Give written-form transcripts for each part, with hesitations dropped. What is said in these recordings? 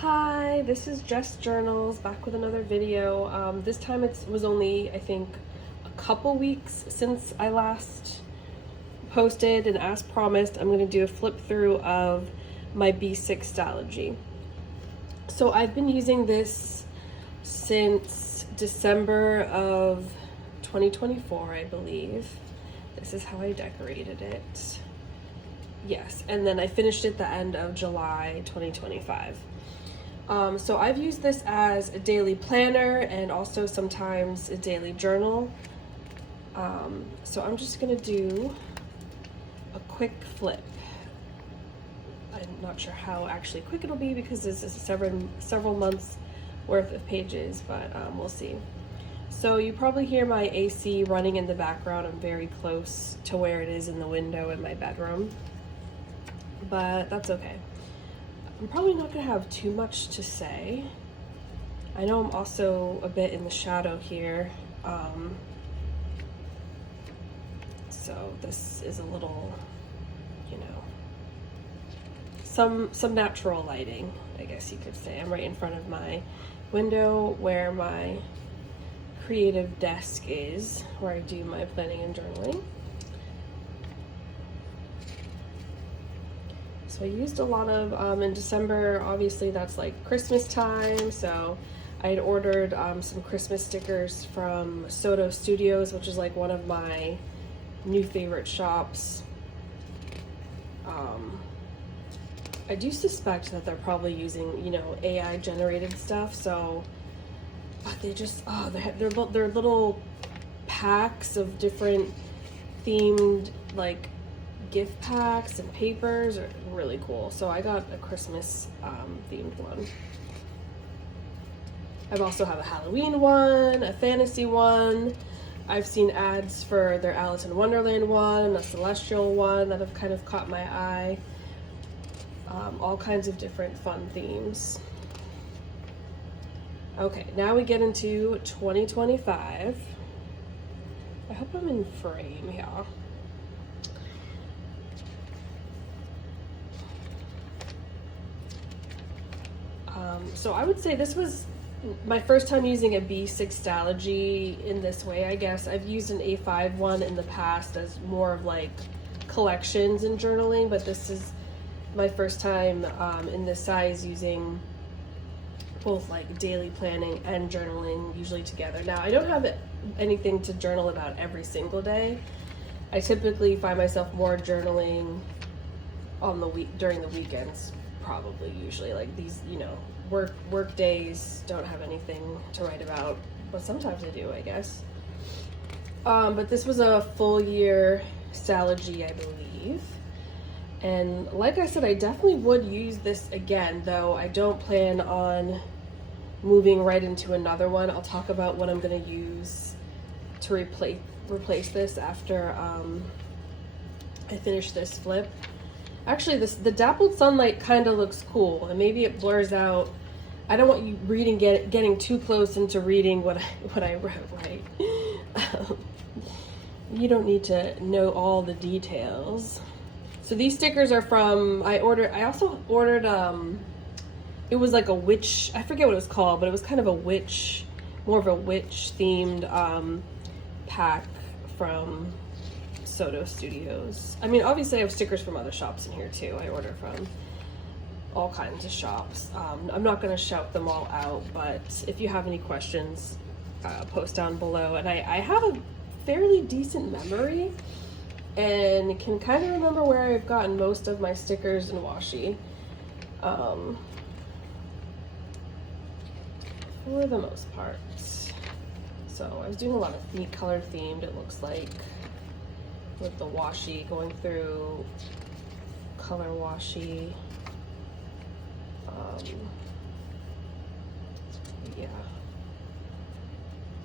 Hi, this is Jess Journals back with another video. This time it was only, I think, a couple weeks since I last posted, and as promised, I'm going to do a flip through of my B6 Stalogy. So I've been using this since December of 2024, I believe. This is how I decorated it. Yes, and then I finished it the end of July 2025. So I've used this as a daily planner and also sometimes a daily journal. So I'm just gonna do a quick flip. I'm not sure how actually quick it'll be because this is several months worth of pages, but we'll see. So you probably hear my AC running in the background. I'm very close to where it is in the window in my bedroom, but that's okay. I'm probably not going to have too much to say. I know I'm also a bit in the shadow here, so this is a little, you know, some natural lighting, I guess you could say. I'm right in front of my window where my creative desk is, where I do my planning and journaling. So I used a lot of, in December, obviously that's like Christmas time, so I had ordered some Christmas stickers from Soto Studios, which is like one of my new favorite shops. I do suspect that they're probably using, you know, AI generated stuff, so, but they just, they're little packs of different themed, like, gift packs and papers are really cool. So I got a Christmas themed one. I've also have a Halloween one, a fantasy one. I've seen ads for their Alice in Wonderland one, a celestial one that have kind of caught my eye. All kinds of different fun themes. Okay, now we get into 2025. I hope I'm in frame, yeah. So I would say this was my first time using a B6 Stalogy in this way, I guess. I've used an A5 one in the past as more of like collections and journaling, but this is my first time in this size using both like daily planning and journaling usually together. Now, I don't have anything to journal about every single day. I typically find myself more journaling on the during the weekends, probably usually like these, you know, work days don't have anything to write about, but sometimes I do, I guess. But this was a full year Stalogy, I believe. And like I said, I definitely would use this again, though I don't plan on moving right into another one. I'll talk about what I'm going to use to replace this after I finish this flip. Actually, the dappled sunlight kind of looks cool, and maybe it blurs out. I don't want you getting too close into reading what I wrote, right? You don't need to know all the details. So these stickers are from, I also ordered, it was like a witch, I forget what it was called, but it was kind of a witch, more of a witch themed pack from Soto Studios. I mean, obviously I have stickers from other shops in here too. I order from all kinds of shops. I'm not going to shout them all out, but if you have any questions, post down below. And I have a fairly decent memory and can kind of remember where I've gotten most of my stickers and washi. For the most part. So I was doing a lot of neat color themed, it looks like, with the washi, going through color washi. Yeah.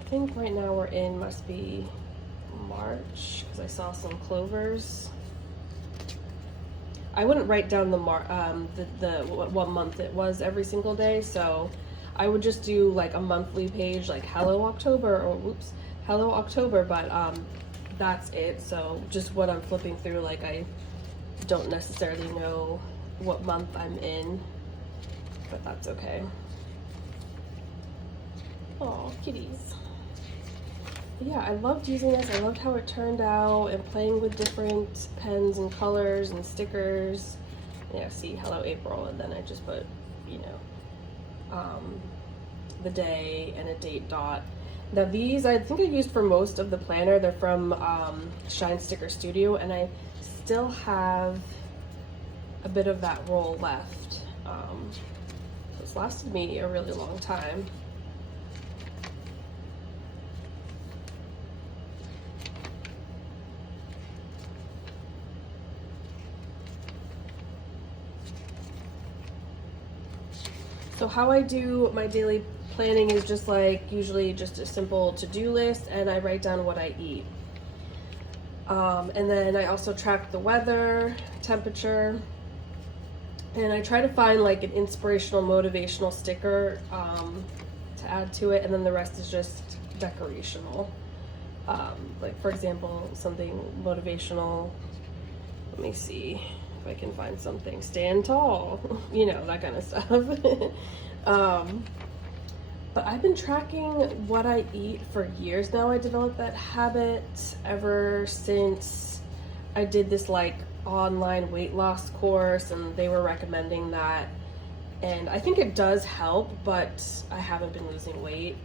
I think right now we're in, must be March, because I saw some clovers. I wouldn't write down what month it was every single day, so I would just do like a monthly page, like Hello October, or whoops, Hello October, but that's it. So just what I'm flipping through, like I don't necessarily know what month I'm in, but that's okay. Oh, kitties. But yeah, I loved using this. I loved how it turned out and playing with different pens and colors and stickers. Yeah, see, hello April, and then I just put, you know, the day and a date dot. Now these, I think I used for most of the planner. They're from Shine Sticker Studio, and I still have a bit of that roll left. It's lasted me a really long time. So how I do my daily planning is just like usually just a simple to-do list, and I write down what I eat. And then I also track the weather, temperature, and I try to find like an inspirational, motivational sticker to add to it, and then the rest is just decorational. Like for example, something motivational, let me see if I can find something, stand tall, you know, that kind of stuff. But I've been tracking what I eat for years now. I developed that habit ever since I did this like online weight loss course, and they were recommending that. And I think it does help, but I haven't been losing weight.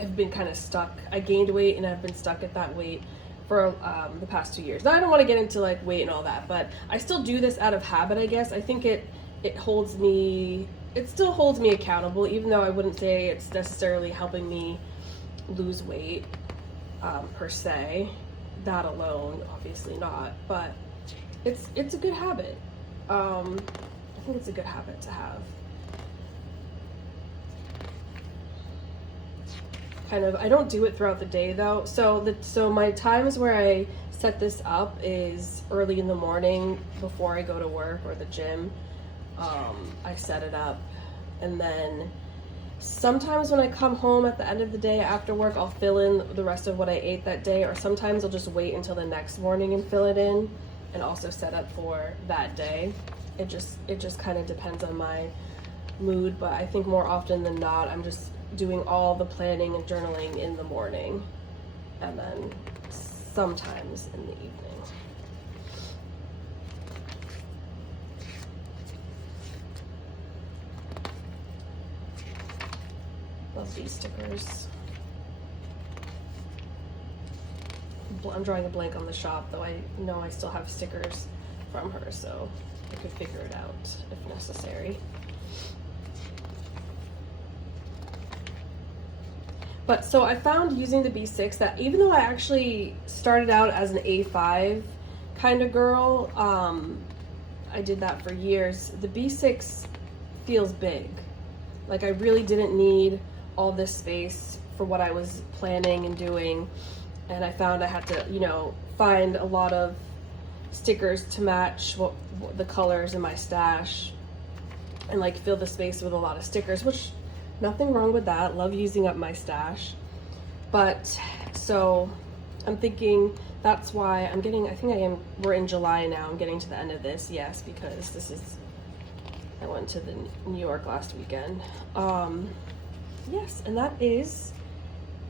I've been kind of stuck. I gained weight and I've been stuck at that weight for the past 2 years. Now I don't want to get into like weight and all that, but I still do this out of habit, I guess. I think it holds me, it still holds me accountable, even though I wouldn't say it's necessarily helping me lose weight per se. That alone, obviously not, but it's a good habit. I think it's a good habit to have. Kind of, I don't do it throughout the day though. So my times where I set this up is early in the morning before I go to work or the gym. I set it up, and then sometimes when I come home at the end of the day after work, I'll fill in the rest of what I ate that day, or sometimes I'll just wait until the next morning and fill it in and also set up for that day. It just kind of depends on my mood, but I think more often than not I'm just doing all the planning and journaling in the morning, and then sometimes in the evening. Love these stickers. I'm drawing a blank on the shop, though I know I still have stickers from her, so I could figure it out if necessary. But so I found using the B6 that even though I actually started out as an A5 kind of girl, I did that for years, the B6 feels big. Like I really didn't need all this space for what I was planning and doing, and I found I had to, you know, find a lot of stickers to match what the colors in my stash, and like fill the space with a lot of stickers, which nothing wrong with that. Love using up my stash. But so I'm thinking that's why I'm getting, we're in July now. I'm getting to the end of this, yes, because I went to the New York last weekend. Yes, and that is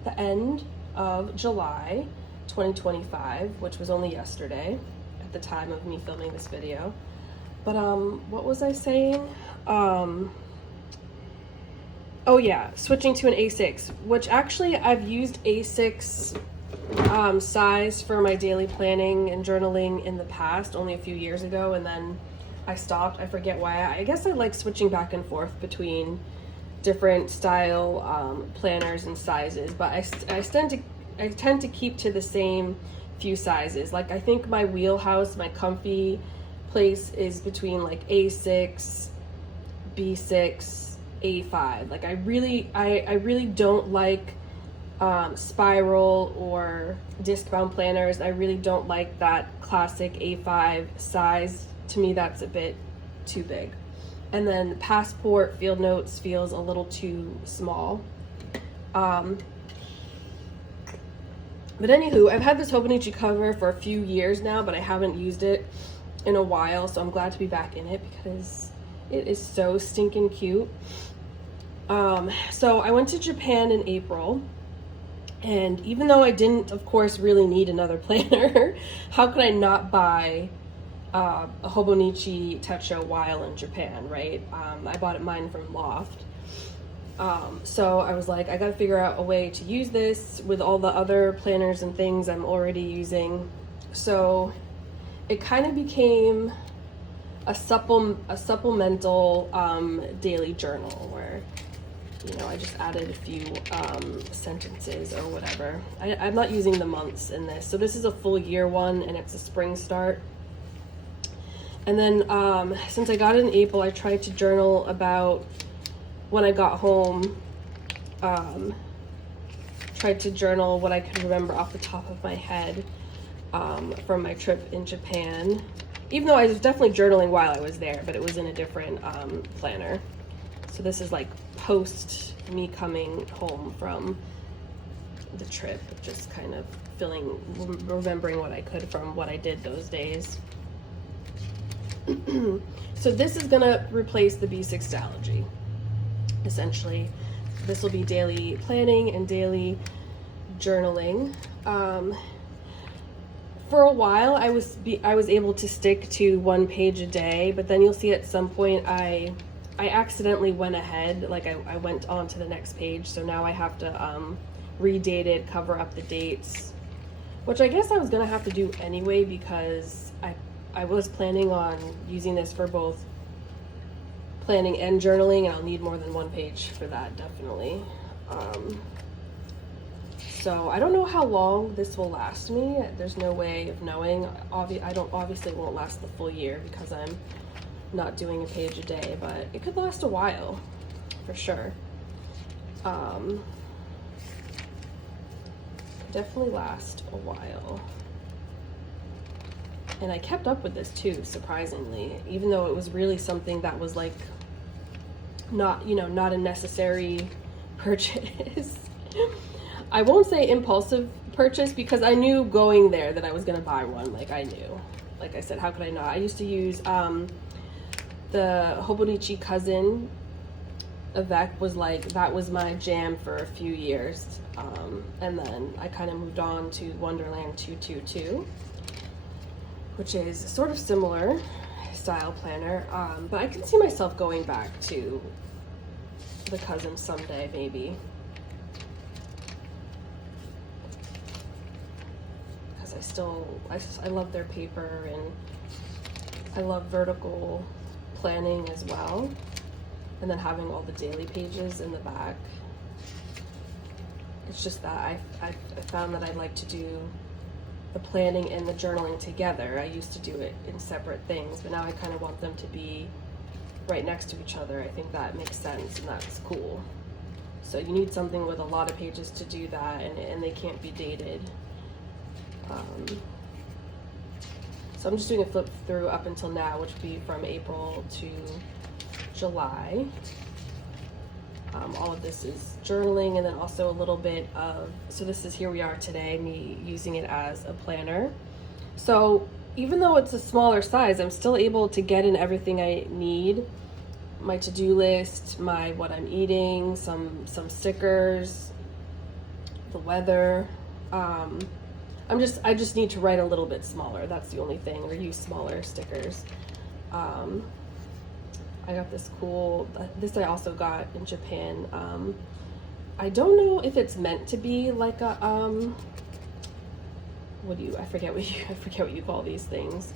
the end of July 2025, which was only yesterday at the time of me filming this video. But what was I saying? Oh yeah, switching to an A6, which actually I've used A6 size for my daily planning and journaling in the past, only a few years ago, and then I stopped. I forget why. I guess I like switching back and forth between different style planners and sizes, but I tend to keep to the same few sizes. Like I think my wheelhouse, my comfy place is between like A6, B6, A5. Like I really don't like spiral or disc bound planners. I really don't like that classic A5 size. To me, that's a bit too big. And then Passport Field Notes feels a little too small. But anywho, I've had this Hobonichi cover for a few years now, but I haven't used it in a while, so I'm glad to be back in it because It is so stinking cute. So I went to Japan in April, and even though I didn't, of course, really need another planner, how could I not buy a Hobonichi Techo while in Japan, right? I bought mine from Loft. So I was like, I gotta figure out a way to use this with all the other planners and things I'm already using. So it kind of became a supplemental daily journal where, you know, I just added a few sentences or whatever. I'm not using the months in this. So this is a full year one, and it's a spring start. And then since I got it in April, I tried to journal about when I got home. Tried to journal what I could remember off the top of my head from my trip in Japan. Even though I was definitely journaling while I was there, but it was in a different planner. So this is like post me coming home from the trip, just kind of remembering what I could from what I did those days. So this is gonna replace the B6 Stalogy. Essentially, this will be daily planning and daily journaling. For a while, I was able to stick to 1 page a day, but then you'll see at some point I accidentally went ahead, like I went on to the next page, so now I have to redate it, cover up the dates, which I guess I was gonna have to do anyway because I was planning on using this for both planning and journaling, and I'll need more than 1 page for that, definitely. So I don't know how long this will last me. There's no way of knowing. Obviously won't last the full year because I'm not doing a page a day, but it could last a while for sure. Definitely last a while. And I kept up with this too, surprisingly, even though it was really something that was like not a necessary purchase. I won't say impulsive purchase because I knew going there that I was gonna buy one. Like I knew, like I said, how could I not? I used to use the Hobonichi Cousin Avec that was my jam for a few years, and then I kind of moved on to Wonderland 222, which is sort of similar style planner, but I can see myself going back to the Cousin someday, maybe. I love their paper, and I love vertical planning as well, and then having all the daily pages in the back. It's just that I found that I'd like to do the planning and the journaling together. I used to do it in separate things, but now I kind of want them to be right next to each other. I think that makes sense, and that's cool. So you need something with a lot of pages to do that, and they can't be dated. So I'm just doing a flip through up until now, which would be from April to July. All of this is journaling, and then also a little bit of, so this is Here We Are Today, me using it as a planner. So even though it's a smaller size, I'm still able to get in everything I need. My to-do list, what I'm eating, some stickers, the weather. I just need to write a little bit smaller. That's the only thing, or use smaller stickers. I got this this I also got in Japan. I don't know if it's meant to be like a, I forget what you call these things.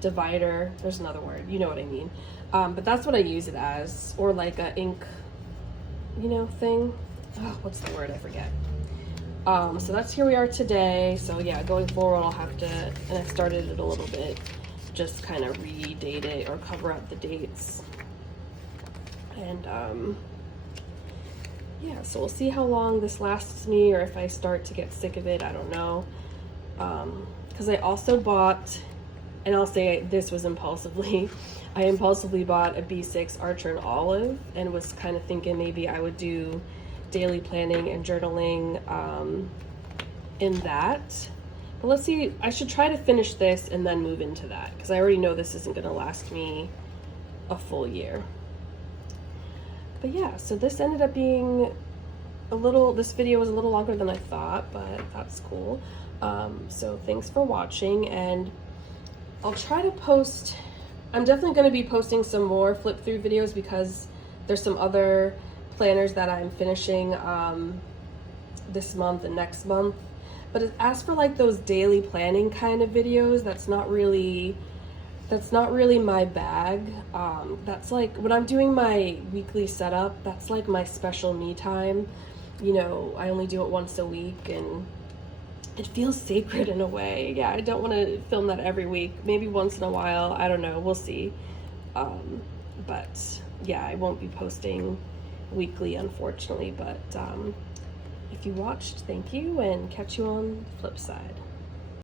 Divider, there's another word, you know what I mean. But that's what I use it as, or like a ink, thing. Oh, what's the word? I forget. So that's Here We Are Today. So yeah, going forward I'll have to, and I started it a little bit, just kind of redate it or cover up the dates. And yeah, so we'll see how long this lasts me, or if I start to get sick of it, I don't know. Because I also bought, and I'll say this was impulsively, I impulsively bought a B6 Archer and Olive, and was kind of thinking maybe I would do daily planning and journaling in that. But let's see, I should try to finish this and then move into that, because I already know this isn't going to last me a full year. But yeah, so this ended up being this video was a little longer than I thought, but that's cool. So thanks for watching, and I'll try to post, I'm definitely going to be posting some more flip through videos because there's some other planners that I'm finishing this month and next month. But as for like those daily planning kind of videos, that's not really my bag. That's like when I'm doing my weekly setup, that's like my special me time. You know, I only do it once a week and it feels sacred in a way. Yeah, I don't want to film that every week. Maybe once in a while, I don't know, we'll see. But yeah, I won't be posting weekly, unfortunately. But if you watched, thank you, and catch you on the flip side.